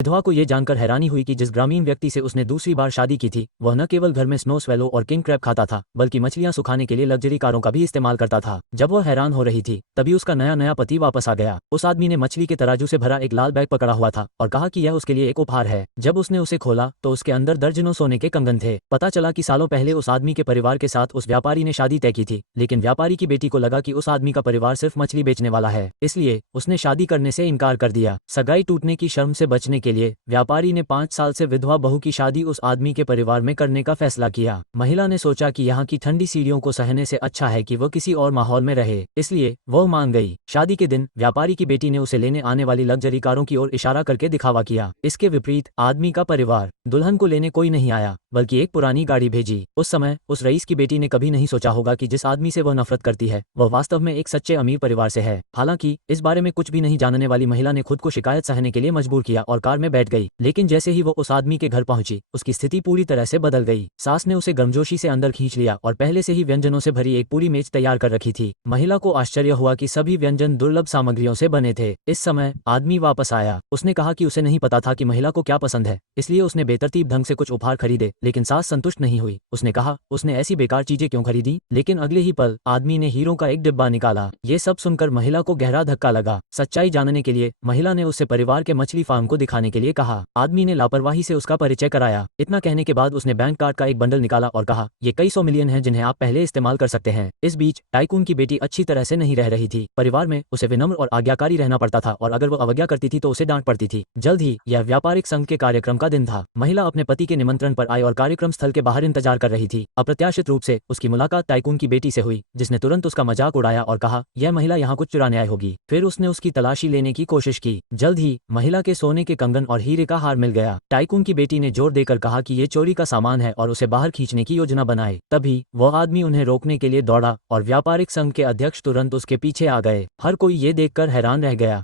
विधवा को ये जानकर हैरानी हुई कि जिस ग्रामीण व्यक्ति से उसने दूसरी बार शादी की थी वह न केवल घर में स्नो स्वेलो और किंग क्रैब खाता था बल्कि मछलियां सुखाने के लिए लग्जरी कारों का भी इस्तेमाल करता था। जब वह हैरान हो रही थी तभी उसका नया नया पति वापस आ गया। उस आदमी ने मछली के तराजू से भरा एक लाल बैग पकड़ा हुआ था और कहा कि यह उसके लिए एक उपहार है। जब उसने उसे खोला तो उसके अंदर दर्जनों सोने के कंगन थे। पता चला कि सालों पहले उस आदमी के परिवार के साथ उस व्यापारी ने शादी तय की थी, लेकिन व्यापारी की बेटी को लगा कि उस आदमी का परिवार सिर्फ मछली बेचने वाला है, इसलिए उसने शादी करने से इनकार कर दिया। सगाई टूटने की शर्म से बचने के लिए व्यापारी ने 5 साल से विधवा बहू की शादी उस आदमी के परिवार में करने का फैसला किया। महिला ने सोचा कि यहाँ की ठंडी सीढ़ियों को सहने से अच्छा है कि वह किसी और माहौल में रहे, इसलिए वह मान गई। शादी के दिन व्यापारी की बेटी ने उसे लेने आने वाली लग्जरी कारों की ओर इशारा करके दिखावा किया। इसके विपरीत आदमी का परिवार दुल्हन को लेने कोई नहीं आया बल्कि एक पुरानी गाड़ी भेजी। उस समय उस रईस की बेटी ने कभी नहीं सोचा होगा कि जिस आदमी से वह नफरत करती है वह वास्तव में एक सच्चे अमीर परिवार से है। हालांकि इस बारे में कुछ भी नहीं जानने वाली महिला ने खुद को शिकायत सहने के लिए मजबूर किया और कार में बैठ गई। लेकिन जैसे ही वो उस आदमी के घर पहुंची उसकी स्थिति पूरी तरह से बदल गई। सास ने उसे गर्मजोशी से अंदर खींच लिया और पहले से ही व्यंजनों से भरी एक पूरी मेज तैयार कर रखी थी। महिला को आश्चर्य हुआ कि सभी व्यंजन दुर्लभ सामग्रियों से बने थे। इस समय आदमी वापस आया। उसने कहा कि उसे नहीं पता था कि महिला को क्या पसंद है, इसलिए उसने बेतरतीब ढंग से कुछ उपहार खरीदे, लेकिन सास संतुष्ट नहीं हुई। उसने कहा उसने ऐसी बेकार चीजें क्यों खरीदी, लेकिन अगले ही पल आदमी ने हीरों का एक डिब्बा निकाला। ये सब सुनकर महिला को गहरा धक्का लगा। सच्चाई जानने के लिए महिला ने उससे परिवार के मछली फार्म को दिखाने के लिए कहा। आदमी ने लापरवाही से उसका परिचय कराया। इतना कहने के बाद उसने बैंक कार्ड का एक बंडल निकाला और कहा ये कई 100 मिलियन हैं जिन्हें आप पहले इस्तेमाल कर सकते हैं। इस बीच टाइकून की बेटी अच्छी तरह से नहीं रह रही थी। परिवार में उसे विनम्र और आज्ञाकारी रहना पड़ता था और अगर वो अवज्ञा करती थी तो उसे डांट पड़ती थी। जल्द ही यह व्यापारिक संघ के कार्यक्रम का दिन था। महिला अपने पति के निमंत्रण पर आई और कार्यक्रम स्थल के बाहर इंतजार कर रही थी। अप्रत्याशित रूप से उसकी मुलाकात टाइकून की बेटी से हुई, जिसने तुरंत उसका मजाक उड़ाया और कहा यह महिला यहाँ कुछ चुराने आई होगी। फिर उसने उसकी तलाशी लेने की कोशिश की। जल्द ही महिला के सोने के कंगन और हीरे का हार मिल गया। टाइकून की बेटी ने जोर देकर कहा कि ये चोरी का सामान है और उसे बाहर खींचने की योजना बनाए। तभी वह आदमी उन्हें रोकने के लिए दौड़ा और व्यापारिक संघ के अध्यक्ष तुरंत उसके पीछे आ गए। हर कोई ये देखकर हैरान रह गया।